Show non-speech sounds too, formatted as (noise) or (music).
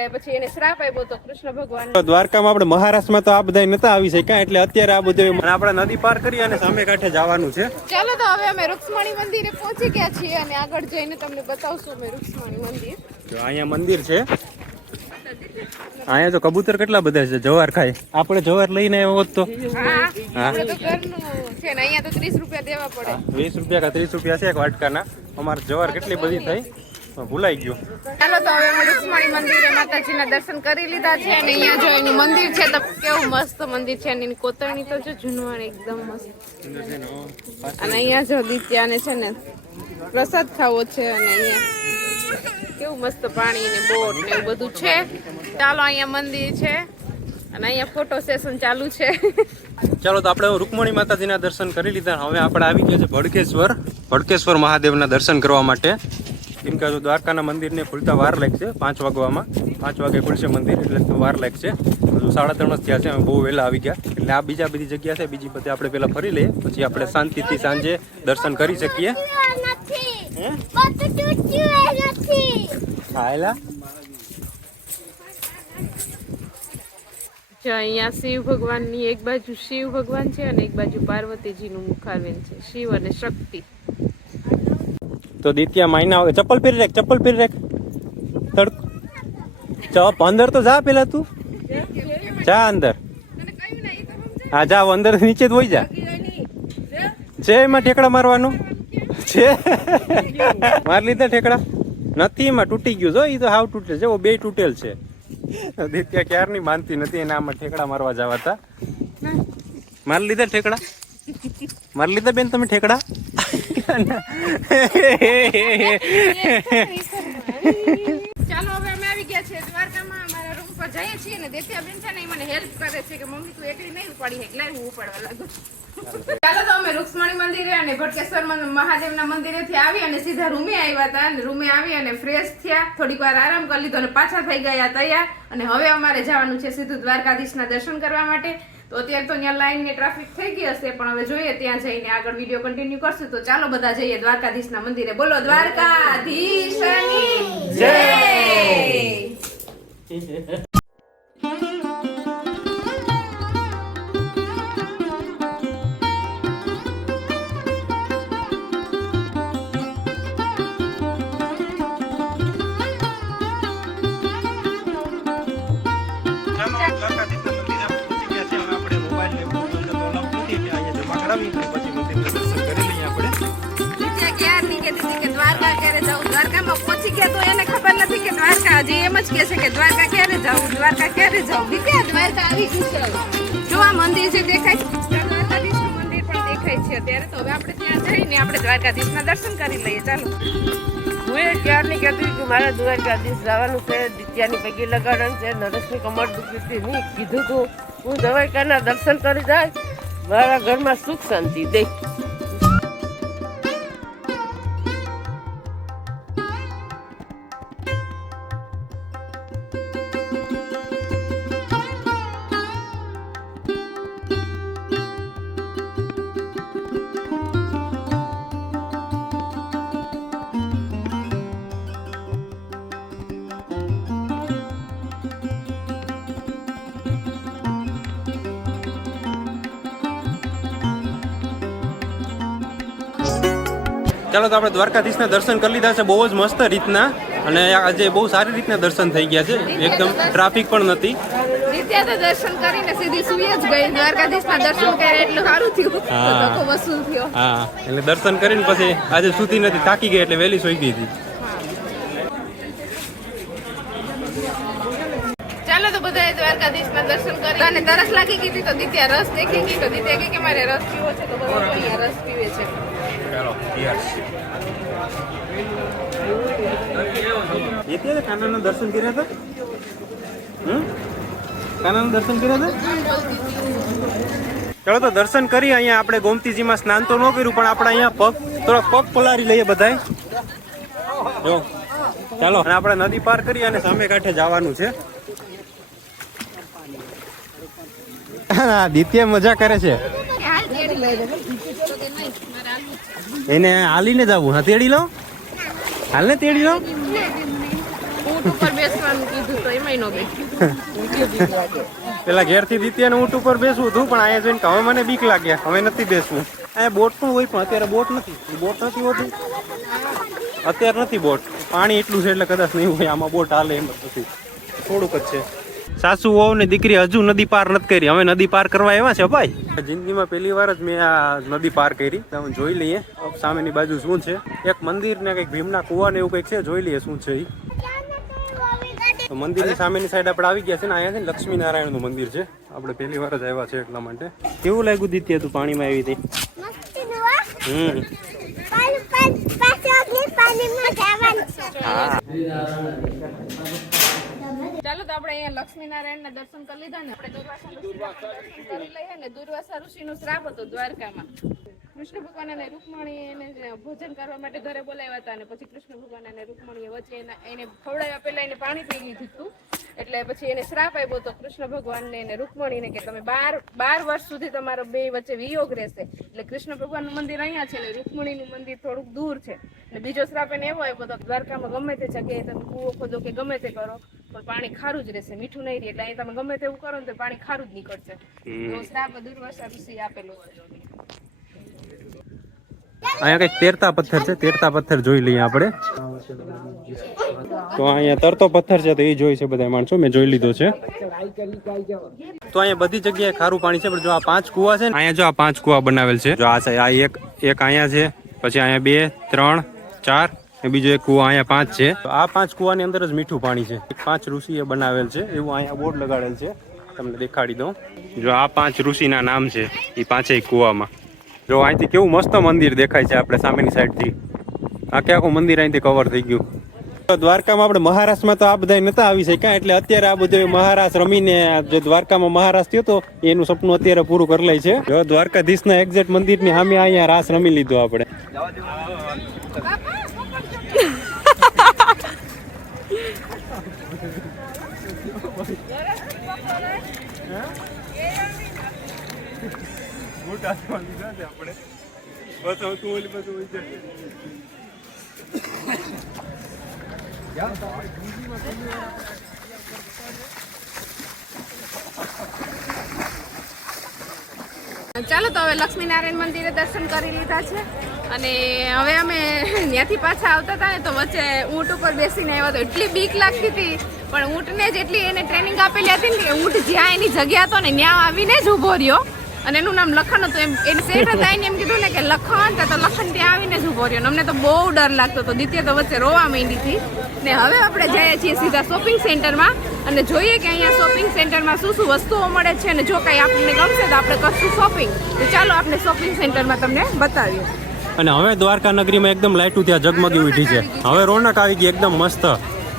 એટલે પછી એને શ્રાપ આપ્યો તો કૃષ્ણ ભગવાન દ્વારકામાં આપણે મહારાષ્ટ્રમાં તો આ બધા નતા આવી શક્યા એટલે અત્યારે આ બધું આપણે નદી પાર કરી અને સામે કાંઠે જવાનું છે. ચાલો તો હવે અમે રૂક્ષ્મણી મંદિરે પહોંચી ગયા છીએ અને આગળ જઈને તમને બતાવશું અમે રૂક્ષ્મણી મંદિર. જો અહીંયા મંદિર છે. અહીંયા તો કબૂતર કેટલા બધા છે? જવાર ખાય. આપણે જવાર લઈને આવ્યો હોત તો. ત્રીસ રૂપિયા દેવા પડે. વીસ રૂપિયા કે ત્રીસ રૂપિયા છે એક વાટકાના. અમારે જવાર કેટલી બધી થઈ? ભૂલાઈ ગયું. ચાલો તો હવે અમે મંદિરે માતાજીના દર્શન કરી લીધા છે અને અહીંયા જો એનું મંદિર છે તો કેવું મસ્ત મંદિર છે અને એની કોતરણી તો જો જૂનવાણ એકદમ મસ્ત. અને અહીંયા જો દિત્યાને છે ને પ્રસાદ ખાવો છે અને અહીંયા કેવું મસ્ત પાણી ને બોટ ને એવું બધું છે. ચાલો અહીંયા મંદિર છે અને અહીંયા ફોટો સેશન ચાલુ છે. ચાલો તો આપણે રૂકમણી માતાજીના દર્શન કરી લીધા. હવે આપણે આવી ગયા છે ભડકેશ્વર. ભડકેશ્વર મહાદેવના દર્શન કરવા માટે. કેમ કે દ્વારકાના મંદિરને ખુલતા વાર લાગશે પાંચ વાગવામાં. પાંચ વાગે ખુલશે મંદિર, એટલે વાર લાગશે હજુ સાડા ત્રણ જ થયા છે, અમે બહુ વહેલા આવી ગયા. એટલે આ બીજા બધી જગ્યા છે, બીજી બધી આપણે પહેલાં ફરી લઈએ, પછી આપણે શાંતિથી સાંજે દર્શન કરી શકીએ. હે? જો અહીંયા શિવ ભગવાનની એક બાજુ શિવ ભગવાન છે અને એક બાજુ પાર્વતીજીનું મુખારવેન છે. શિવ અને શક્તિ. તો દિત્યા માયના ચપ્પલ પહેરી રાખ, ચપ્પલ પહેરી રાખ. તડક. અંદર તો જા પેલા તું. જા અંદર. હા, જા અંદર નીચે જ હોય જા. છે એમાં ઠેકડા મારવાનું? છે. માર લીધા ઠેકડા. નથી, એમાં તૂટી ગયું. જો એ તો હાવ તૂટેલ છે. બે તૂટેલ છે. દિત્યા ક્યારની માનતી નથી, એને આમાં ઠેકડા મારવા જવાતા માર લીધા ઠેકડા? માર લીધા બેન તમે ઠેકડા? ચાલો, હવે અમે આવી ગયા છીએ દ્વારકામાં. અમારા રૂમ પર જઈએ છીએ ને દેત્યા બેન છે ને એ મને હેલ્પ કરે છે કે મમ્મી, તું એકલી નહીં ઉપાડી એટલે હું ઉપાડવા લાગુ ચાલો તો અમે રૂક્ષ્મણી મંદિરે અને ભટકેશ્વર મહાદેવના મહાદેવના મંદિરેથી આવી અને સીધા રૂમે આવ્યા હતા. અને રૂમે આવી અને ફ્રેશ થયા. થોડીક વાર આરામ કરી લીધો અને પાછા થઈ ગયા તૈયાર. અને હવે અમારે જવાનું છે સીધું દ્વારકાધીશના દર્શન કરવા માટે. તો અત્યારે તો ત્યાં લાઈન ને ટ્રાફિક થઈ ગઈ હશે પણ હવે જોઈએ ત્યાં જઈને આગળ વીડિયો કન્ટિન્યુ કરશું. તો ચાલો બધા જઈએ દ્વારકાધીશના મંદિરે. બોલો દ્વારકાધીશની જય! નથી કે દ્વારકા હજી એમ જ કે છે કે દ્વારકા ક્યારે જાઉં દ્વારકા ક્યારે જવું દ્વારકા આવી ગયું છે? જો આ મંદિર જે દેખાય છે દ્વારકાધીશનું મંદિર પણ દેખાય છે અત્યારે. તો હવે આપણે ત્યાં જઈને આપણે દ્વારકાધીશના દર્શન કરી લઈએ. ચાલો. હું એ ક્યારની કહેતી કે મારે દ્વારકાધીશ જવાનું છે દિત્યાની પૈકી લગાડવાનું છે નરેશની કમર દુખી હતી નહીં કીધું તું. હું દ્વારકાના દર્શન કરી જાય મારા ઘરમાં સુખ શાંતિ દે ચાલો તો આપણે દ્વારકાધીશના દર્શન કરી લીધા છે. બહુ જ મસ્ત રીતના અને આજે બહુ સારી રીતના દર્શન થઈ ગયા છે. એકદમ ટ્રાફિક પણ નથી. સીધી હા. એટલે દર્શન કરીને પછી આજે સુતી નથી થાકી ગઈ એટલે વહેલી સોઈ ગઈ હતી ચાલો તો બધાએ દ્વારકાધીશના દર્શન કરી અને તરસ લાગી ગઈ હતી તો દીત્યા રસ દેખી ગઈ. તો દીત્યા કે મારે રસ પીવો છે તો બધા અહીંયા રસ પીવે છે. ચાલો એટલે કાનાના દર્શન કર્યા હતા? કાનાના દર્શન કર્યા હતા? ચાલો તો દર્શન કરી અહીંયા આપણે ગોમતીજીમાં સ્નાન તો ન કર્યું પણ આપણે અહીંયા પગ થોડા પગ પલારી લઈએ બધાય. જો. ચાલો અને આપણે નદી પાર કરી અને સામે કાંઠે જવાનું છે હા, દિત્ય મજા કરે છે. એને હાલીને જવું હા તેડી લો. હાલ ને તેડી લો. પેલા ઘેરથી દિત્યાને ઊંટ ઉપર બેસવું હતું પણ અહીંયા જોઈને હવે મને બીક લાગે. હવે નથી બેસવું. અહીંયા બોટ પણ હોય પણ અત્યારે બોટ નથી. બોટ નથી હોતી. અત્યારે નથી બોટ. પાણી એટલું છે એટલે કદાચ નહીં હોય આમાં બોટ હાલે એમ જ નથી. થોડુંક જ છે. સાસુ વહુ ને દીકરી હજુ નદી પાર નથી કરી. હવે નદી પાર કરવા એવા છે ભાઈ? જિંદગીમાં પહેલી વાર જ મેં આ નદી પાર કરી. તમે જોઈ લઈએ. સામેની બાજુ શું છે? એક મંદિર ને કંઈક ભીમના કુવા ને એવું કંઈક છે. જોઈ લઈએ શું છે તો મંદિરની સામેની સાઈડ આપણે આવી ગયા છે ને અહીંયા છે ને લક્ષ્મીનારાયણનું મંદિર છે. આપણે પહેલી વાર જ આવ્યા છે એટલા માટે. કેવું લાગ્યું દિત્ય તું પાણીમાં આવી હતી? મસ્તી નું હમ. ચાલો તો આપણે અહીંયા લક્ષ્મીનારાયણ ના દર્શન કરી લીધા ને આપણે દુર્વાસા દર્શન કરી લઈએ ને દુર્વાસા ઋષિ નું શ્રાપ હતો દ્વારકામાં. કૃષ્ણ ભગવાન અને રૂકમણી એને ભોજન કરવા માટે ઘરે બોલાવ્યા હતા અને પછી કૃષ્ણ ભગવાન અને રૂકમણી વચ્ચે એના એને ખવડાવ્યા પહેલા એને પાણી પી લીધું હતું. એટલે પછી એને શ્રાપ આપ્યો હતો કૃષ્ણ ભગવાનને અને રૂકમણીને કે તમે બાર બાર વર્ષ સુધી તમારો બે વચ્ચે વિયોગ રહેશે. એટલે કૃષ્ણ ભગવાનનું મંદિર અહીંયા છે ને રૂકમણીનું મંદિર થોડુંક દૂર છે. અને બીજો શ્રાપ એને એવો આપ્યો હતો દ્વારકામાં ગમે તે જગ્યાએ તમે કૂવો ખોદો કે ગમે તે કરો પણ પાણી ખારું જ રહેશે મીઠું નહીં રહે. એટલે અહીં તમે ગમે તેવું કરો ને તો પાણી ખારું જ નીકળશે. તો શ્રાપ દુર્વાસા ઋષિ આપેલો. છે અહીંયા કંઈક તેરતા પથ્થર છે, તેરતા પથ્થર જોઈ લઈએ આપણે. તો અહીંયા તરતો પથ્થર છે, તો એ જોઈ છે બધા માણસો, મેં જોઈ લીધો છે. તો અહીંયા બધી જગ્યાએ ખારું પાણી છે, પણ જો આ પાંચ કુવા છે ને, અહીંયા જો આ પાંચ કુવા બનાવેલ છે. જો આ છે, આ એક એક અહીંયા છે, પછી અહીંયા બે, ત્રણ, ચાર બીજો એક કુવા અહીંયા પાંચ છે. આ પાંચ કુવાની અંદર જ મીઠું પાણી છે. પાંચ ઋષિએ બનાવેલ છે, એવું અહીંયા બોર્ડ લગાડેલ છે. તમને દેખાડી દઉં. જો આ પાંચ ઋષિના નામ છે એ પાંચેય કુવામાં. જો અહીંથી કેવું મસ્ત મંદિર દેખાય છે આપણે સામેની સાઈડથી આખે આખું મંદિર અહીંથી કવર થઈ ગયું. તો દ્વારકામાં આપણે મહારાષ્ટ્રમાં તો આ બધા નતા આવી શક્યા એટલે અત્યારે આ બધું મહારાષ્ટ્ર રમીને જે દ્વારકામાં મહારાષ્ટ્ર થયો તો એનું સપનું અત્યારે પૂરું કરી લે છે. જો દ્વારકાધીશના એક્ઝેક્ટ મંદિરની સામે અહીંયા રાસ રમી લીધો આપણે. (laughs) (laughs) (laughs) ચાલો, તો હવે લક્ષ્મીનારાયણ મંદિરે દર્શન કરી લીધા છે. અને હવે અમે ત્યાંથી પાછા આવતા હતા ને, તો વચ્ચે ઊંટ ઉપર બેસીને આવ્યા તો એટલી બીક લાગતી હતી. પણ ઊંટને જેટલી એને ટ્રેનિંગ આપેલી હતી ને ઊંટ જ્યાં એની જગ્યા હતો ને, ત્યાં આવીને જ ઊભો રહ્યો. અને એનું નામ લખન હતું એમ. એને શેઠ હતા એને એમ કીધું ને કે લખન, તો લખન ત્યાં આવીને જ ઊભો રહ્યો. અમને તો બહુ ડર લાગતો હતો. દિત્ય તો વચ્ચે રોવા માંડી હતી ને હવે આપણે જઈએ છીએ સીધા શોપિંગ સેન્ટરમાં અને જોઈએ કે અહીંયા શોપિંગ સેન્ટરમાં શું શું વસ્તુઓ મળે છે અને જો કાંઈ આપણને ગમશે તો આપણે કરશું શોપિંગ તો ચાલો આપણે શોપિંગ સેન્ટરમાં તમને બતાવીએ. અને હવે દ્વારકા નગરીમાં એકદમ લાઇટું ત્યાં જગમગી ઉઠી છે. હવે રોનક આવી ગઈ, એકદમ મસ્ત.